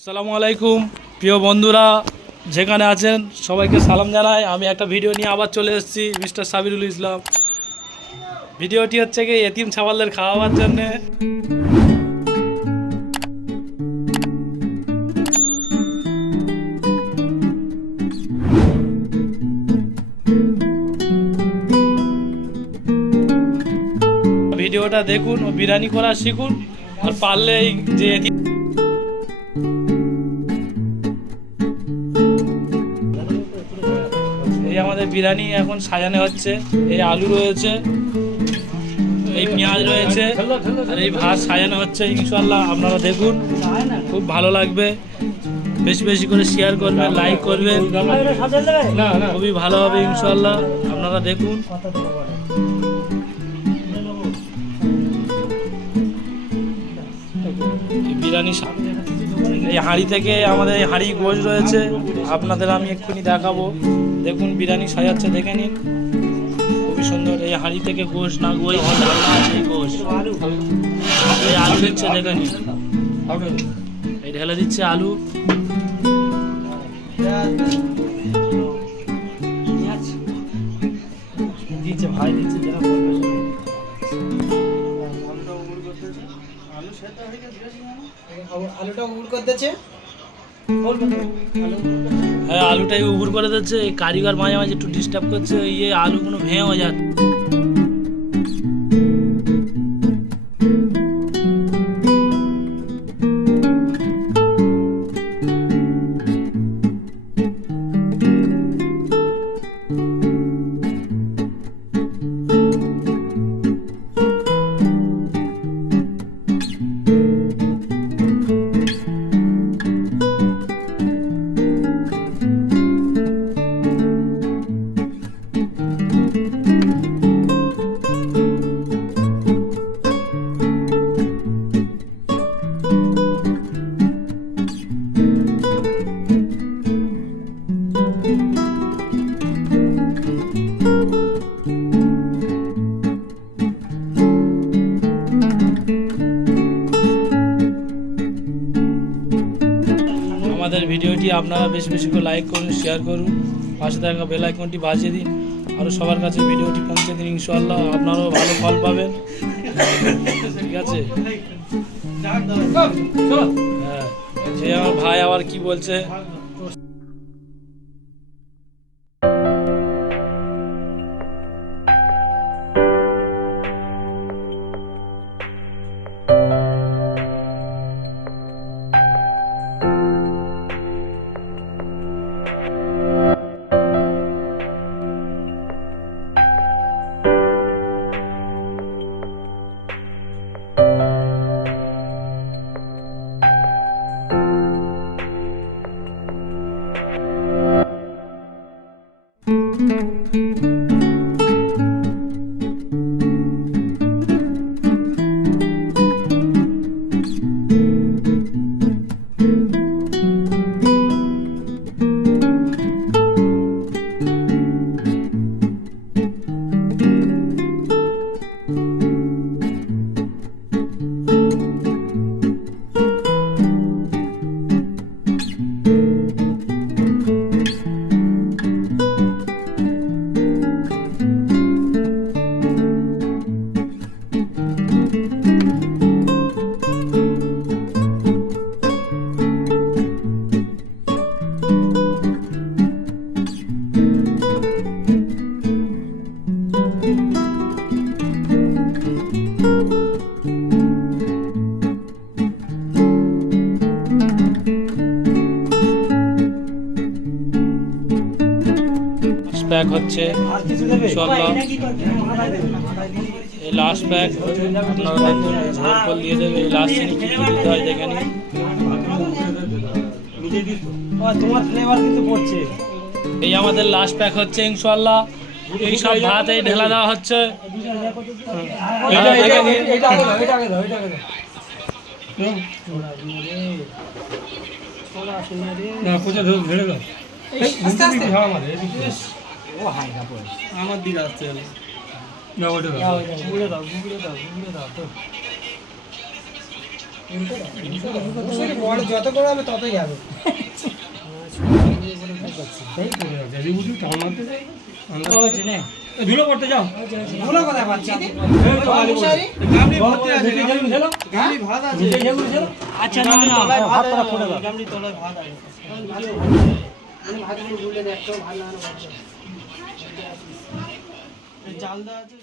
আসসালামু আলাইকুম প্রিয় বন্ধুরা, যেখানে আছেন সবাইকে সালাম জানাই। আমি একটা ভিডিও নিয়ে আবার চলে এসেছি, মিস্টার সাবিরুল ইসলাম। ভিডিওটি হচ্ছে কি এতিম ছাওয়ালদের খাওয়াবার জন্যে। ভিডিওটা দেখুন ও বিরিয়ানি করা শিখুন, আর পারলে এই যে এতিম আমাদের বিরিয়ানি এখন সাজানো হচ্ছে। এই আলু রয়েছে, এই পেঁয়াজ রয়েছে, আর এই ভাত সাজানো হচ্ছে। ইনশাআল্লাহ আপনারা দেখুন, খুব ভালো লাগবে। বেশি বেশি করে শেয়ার করবেন, লাইক করবেন, খুবই ভালো হবে ইনশাআল্লাহ। আপনারা দেখুন। বিরিয়ানি এই হাঁড়ি থেকে আমাদের এই হাঁড়ি গোশ রয়েছে, আপনাদের আমি এক্ষুনি দেখাবো। দেখুন বিরিয়ানি সাজাচ্ছে, দেখে নিন, খুবই সুন্দর। এই হাঁড়ি থেকে গোশ না গোশ আছে, গোশ এই আলু দিচ্ছে, দেখে নিন, এই ঢেলে দিচ্ছে আলু। দিচ্ছে ভাই, দিচ্ছে যারা আলুটা উড় করে দিচ্ছে, হ্যাঁ আলুটাই উবুর করে দিচ্ছে। এই কারিগর মাঝে মাঝে একটু ডিস্টার্ব করছে, ইয়ে আলুগুলো ভেঙে যাচ্ছে। আমাদের ভিডিওটি আপনারা বেশি বেশি করে লাইক করুন, শেয়ার করুন, পাশে থাকা বেল আইকনটি বাজিয়ে দিন, আরও সবার কাছে ভিডিওটি পৌঁছে দিন। ইনশাআল্লাহ আপনারাও ভালো ফল পাবেন। ঠিক আছে, হ্যাঁ যে আমার ভাই আবার কি বলছে। প্যাক হচ্ছে ইনশাআল্লাহ, এই লাস্ট প্যাক আপনারা দেখুন, ঝোল দিয়ে দেবে। এই লাস্ট চিনি কি দিতে হয় দেখে নিন। তোমার ফ্লেভার কিন্তু পড়ছে। এই আমাদের লাস্ট প্যাক হচ্ছে ইনশাআল্লাহ। এই সব ভাত এই ঢেলা দেওয়া হচ্ছে। আমার দিকে আসতে বড় যত বড় হবে ততই যাবে। ধুলো করতে যাও। ধুলো কোথায় পাচ্ছি? ভাত আছে। আচ্ছা না না ভাত করা করে দাও। গামলি তলায় ভাত আছে। ভাতগুলো গুলে একটাও ভালো না। জালদা আছে।